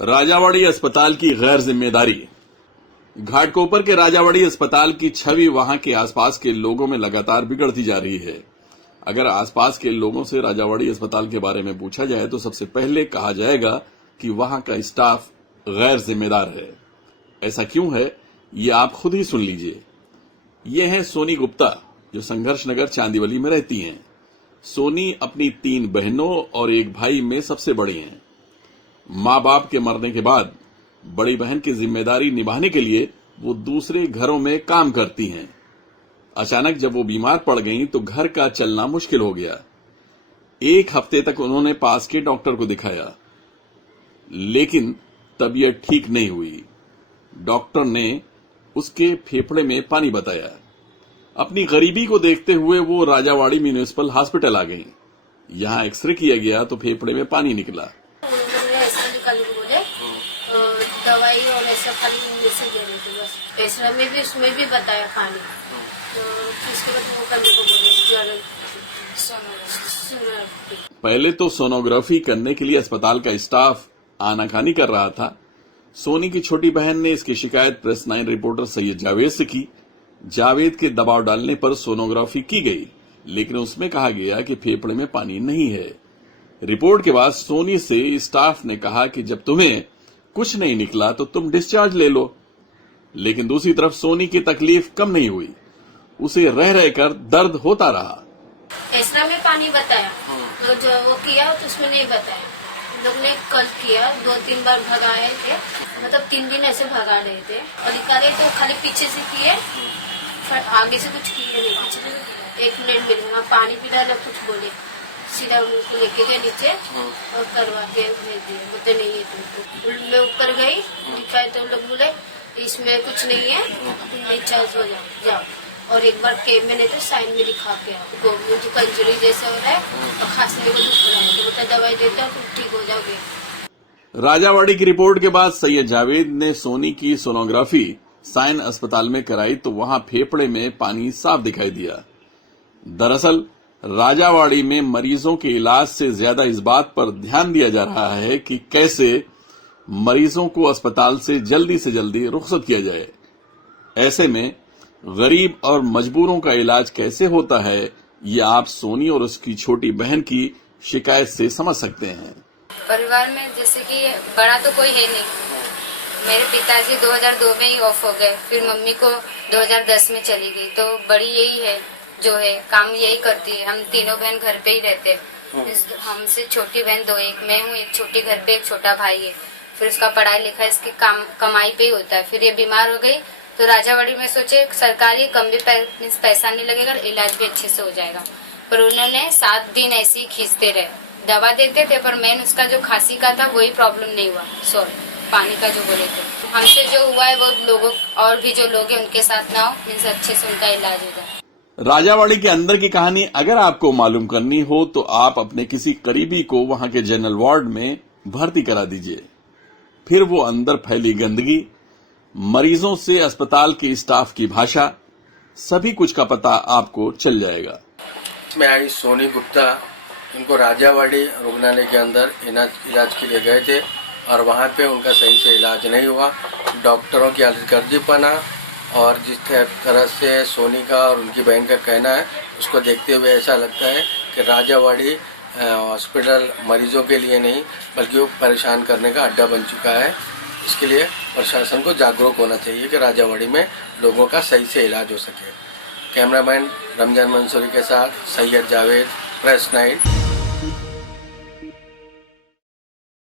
राजावाड़ी अस्पताल की गैर जिम्मेदारी। घाटकोपर के राजावाड़ी अस्पताल की छवि वहां के आसपास के लोगों में लगातार बिगड़ती जा रही है। अगर आसपास के लोगों से राजावाड़ी अस्पताल के बारे में पूछा जाए तो सबसे पहले कहा जाएगा कि वहां का स्टाफ गैर जिम्मेदार है। ऐसा क्यों है, ये आप खुद ही सुन लीजिए। ये हैं सोनी गुप्ता, जो संघर्ष नगर चांदीवली में रहती हैं। सोनी अपनी 3 बहनों और एक भाई में सबसे बड़ी हैं। माँ बाप के मरने के बाद बड़ी बहन की जिम्मेदारी निभाने के लिए वो दूसरे घरों में काम करती हैं। अचानक जब वो बीमार पड़ गईं तो घर का चलना मुश्किल हो गया। 1 हफ्ते तक उन्होंने पास के डॉक्टर को दिखाया, लेकिन तबीयत ठीक नहीं हुई। डॉक्टर ने उसके फेफड़े में पानी बताया। अपनी गरीबी को देखते हुए वो राजावाड़ी म्युनिसिपल हॉस्पिटल आ गईं। यहां एक्सरे किया गया तो फेफड़े में पानी निकला। दवाई और ऐसा खाली इंग्लिश से दे रही थी बस। एक्सरे में भी उसमें भी बताया पानी, तो उसके बाद वो करने को बोले सोनोग्राफी। पहले तो सोनोग्राफी करने के लिए अस्पताल का स्टाफ आनाकानी कर रहा था। सोनी की छोटी बहन ने इसकी शिकायत प्रेस 9 रिपोर्टर सैयद जावेद से की। जावेद के दबाव डालने पर सोनोग्राफी की गई, लेकिन उसमें कहा गया कि फेफड़े में पानी नहीं है। रिपोर्ट के बाद सोनी से स्टाफ ने कहा कि जब तुम्हें कुछ नहीं निकला तो तुम डिस्चार्ज ले लो। लेकिन दूसरी तरफ सोनी की तकलीफ कम नहीं हुई, उसे रह रहकर दर्द होता रहा। एक्सरे में पानी बताया, तो जो वो किया तो उसमें नहीं बताया। लोग ने कल किया, 2-3 बार भगाए थे, मतलब 3 दिन ऐसे भगा रहे थे। और निकाले तो खाली पीछे से किए, फिर आगे से कुछ किए नहीं। पीछे से 1 मिनट मिले, पानी पी डाला, कुछ बोले, सीधा उनको लेके गए नीचे और करवा के भेज दिए। बोलते नहीं है तुमको। मैं ऊपर गई, दिखाए तो लोग बोले इसमें कुछ नहीं है, तुम डिस्चार्ज हो जाओ। और एक बार के मैंने तो साइन में लिखा के आपको मुझे कमजोरी जैसा हो रहा है और खांसने को दुख रहा है, तो बोलता दवाई देते हो तुम ठीक हो जाओगे। राजावाड़ी की रिपोर्ट के बाद सैयद जावेद ने सोनी की सोनोग्राफी साइन अस्पताल में कराई तो वहां फेफड़े में पानी साफ दिखाई दिया। दरअसल राजावाड़ी में मरीजों के इलाज से ज्यादा इस बात पर ध्यान दिया जा रहा है कि कैसे मरीजों को अस्पताल से जल्दी रुखसत किया जाए। ऐसे में गरीब और मजबूरों का इलाज कैसे होता है, ये आप सोनी और उसकी छोटी बहन की शिकायत से समझ सकते हैं। परिवार में जैसे कि बड़ा तो कोई है नहीं। मेरे पिताजी 2002 में ही ऑफ हो गए, फिर मम्मी को 2010 में चली गई, तो बड़ी यही है जो है काम यही करती है। हम तीनों बहन घर पे ही रहते हैं। हमसे छोटी बहन 2, एक मैं हूँ, एक छोटी घर पे एक छोटा भाई है। फिर उसका पढ़ाई लिखाई इसकी कमाई पे ही होता है। फिर ये बीमार हो गई तो राजावाड़ी में सोचे सरकारी कम भी पैसा नहीं लगेगा, इलाज भी अच्छे से हो जाएगा। पर उन्होंने 7 दिन ऐसे ही खींचते रहे, दवा देते थे, पर मेन उसका जो खांसी का था वही प्रॉब्लम नहीं हुआ। पानी का जो बोले थे, हमसे जो हुआ है वो लोगों और भी जो लोग हैं उनके साथ ना हो, जिनसे अच्छे से उनका इलाज हो जाए। राजावाड़ी के अंदर की कहानी अगर आपको मालूम करनी हो तो आप अपने किसी करीबी को वहां के जनरल वार्ड में भर्ती करा दीजिए। फिर वो अंदर फैली गंदगी, मरीजों से अस्पताल के स्टाफ की भाषा, सभी कुछ का पता आपको चल जाएगा। इसमें आई सोनी गुप्ता, इनको राजावाड़ी रुग्णालय के अंदर इलाज के लिए गए थे और वहां पे उनका सही से इलाज नहीं हुआ। डॉक्टरों की अलगर्जीपना और जिस तरह से सोनी का और उनकी बहन का कहना है, उसको देखते हुए ऐसा लगता है कि राजावाड़ी हॉस्पिटल मरीजों के लिए नहीं बल्कि वो परेशान करने का अड्डा बन चुका है। इसके लिए प्रशासन को जागरूक होना चाहिए कि राजावाड़ी में लोगों का सही से इलाज हो सके। कैमरामैन रमजान मंसूरी के साथ सैयद जावेद, प्रेस 9।